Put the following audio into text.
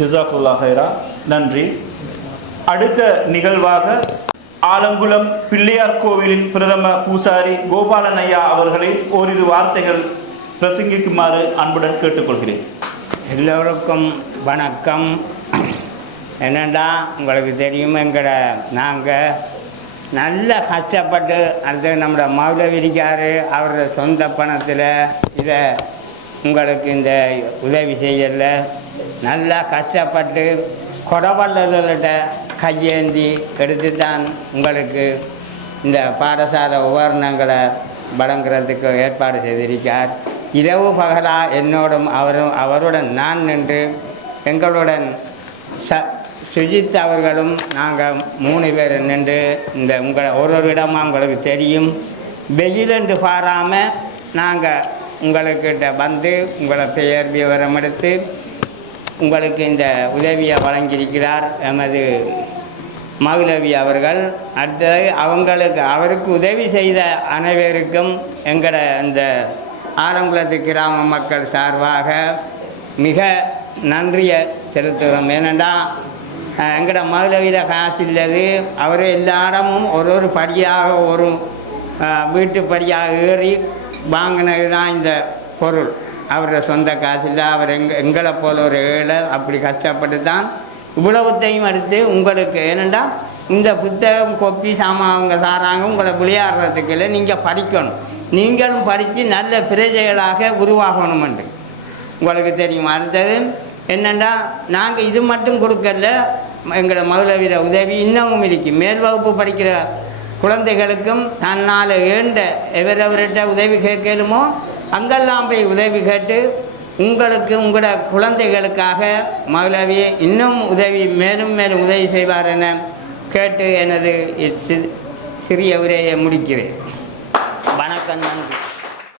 ஜிசாஃபுல்லா ஹைரா நன்றி. அடுத்த நிகழ்வாக ஆலங்குளம் பிள்ளையார் கோவிலின் பிரதம பூசாரி கோபாலன் ஐயா அவர்களை ஓரிரு வார்த்தைகள் பிரசங்கிக்குமாறு அன்புடன் கேட்டுக்கொள்கிறேன். எல்லோருக்கும் வணக்கம். என்னடா உங்களுக்கு தெரியும் எங்களை நாங்கள் நல்ல கஷ்டப்பட்டு அடுத்து நம்மளோட மௌலவிரிக்கார் அவரோட சொந்த பணத்தில் இதை உங்களுக்கு இந்த உதவி செய்யலை. நல்லா கஷ்டப்பட்டு கொடவள்ளல்கிட்ட கையேந்தி எடுத்து தான் உங்களுக்கு இந்த பாடசாலை உபகரணங்களை வழங்குறதுக்கு ஏற்பாடு செய்திருக்கார். இரவு பகலா என்னோடும் அவரும் அவருடன் நான் நின்று எங்களுடன் ச சுஜித் அவர்களும் நாங்கள் மூணு பேர் நின்று இந்த உங்களை ஒரு ஒரு இடமாக உங்களுக்கு தெரியும். வெயிலென்று பாராமல் நாங்கள் உங்களுக்கிட்ட வந்து உங்களை பெயர் விவரம் எடுத்து உங்களுக்கு இந்த உதவியை வழங்கியிருக்கிறார் எமது மௌலவி அவர்கள். அடுத்தது அவங்களுக்கு அவருக்கு உதவி செய்த அனைவருக்கும் எங்களோட இந்த ஆலங்குளத்து கிராம மக்கள் சார்பாக மிக நன்றியை செலுத்துகிறோம். ஏனென்றால் எங்களோட மௌலவியில் காசு இல்லது. அவர் எல்லா இடமும் ஒரு ஒரு படியாக ஒரு வீட்டு படியாக ஏறி வாங்கினது தான் இந்த பொருள். அவரோட சொந்த காசு இல்லை அவர் எங் எங்களை போல ஒரு ஏழை. அப்படி கஷ்டப்பட்டு தான் இவ்வளவுத்தையும் எடுத்து உங்களுக்கு ஏனெண்டா இந்த புத்தகம் கொப்பி சாமான் அவங்க சாராங்க உங்களை விளையாடுறதுக்கு இல்லை. நீங்கள் படிக்கணும். நீங்களும் படித்து நல்ல பிரஜைகளாக உருவாகணுமெண்டு உங்களுக்கு தெரியும். அடுத்தது என்னென்னா நாங்கள் இது மட்டும் கொடுக்கல. எங்களோட மௌலவிட உதவி இன்னமும் இருக்குது மேல் வகுப்பு படிக்கிற குழந்தைகளுக்கும் தன்னால் ஏண்ட எவரவர்கிட்ட உதவி கேட்கலுமோ அங்கெல்லாம் போய் உதவி கேட்டு உங்களுக்கு உங்களோட குழந்தைகளுக்காக மௌலவி இன்னும் உதவி மேலும் மேலும் உதவி செய்வார் என கேட்டு எனது சி- சிறிய உரையை முடிக்கிறேன். வணக்கம் நன்றி.